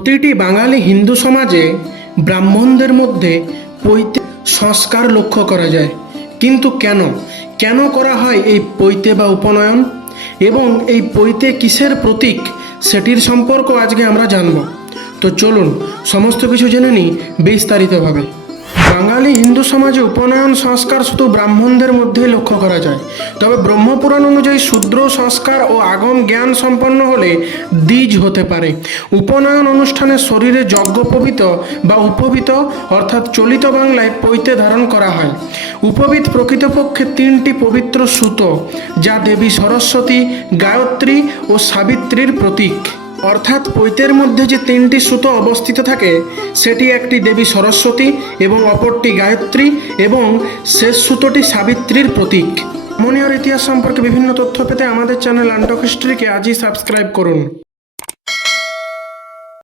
প্রতিটি বাঙালি হিন্দু সমাজে ব্রাহ্মণদের মধ্যে পৈতে সংস্কার লক্ষ্য করা যায়। কিন্তু কেন কেন করা হয় এই পৈতে বা উপনয়ন, এবং এই পৈতে কিসের প্রতীক সেটির সম্পর্ক আজকে আমরা জানব। তো চলুন সমস্ত কিছু জেনে নিই বিস্তারিতভাবে। বাঙালি হিন্দু সমাজে উপনয়ন সংস্কার শুধু ব্রাহ্মণদের মধ্যেই লক্ষ্য করা যায়। তবে ব্রহ্মপুরাণ অনুযায়ী শূদ্র সংস্কার ও আগম জ্ঞান সম্পন্ন হলে দ্বিজ হতে পারে। উপনয়ন অনুষ্ঠানে শরীরে যজ্ঞোপবীত বা উপবীত অর্থাৎ চলিত বাংলায় পৈতে ধারণ করা হয়। উপবীত প্রকৃতপক্ষে তিনটি পবিত্র সুতো, যা দেবী সরস্বতী, গায়ত্রী ও সাবিত্রীর প্রতীক। অর্থাৎ পৈতের মধ্যে যে তিনটি সুতো অবস্থিত থাকে সেটি একটি দেবী সরস্বতী এবং অপরটি গায়ত্রী এবং শেষ সুতোটি সাবিত্রীর প্রতীক। ব্রাহ্মণীয় ইতিহাস সম্পর্কে বিভিন্ন তথ্য পেতে আমাদের চ্যানেল আনটক হিস্ট্রিকে আজই সাবস্ক্রাইব করুন।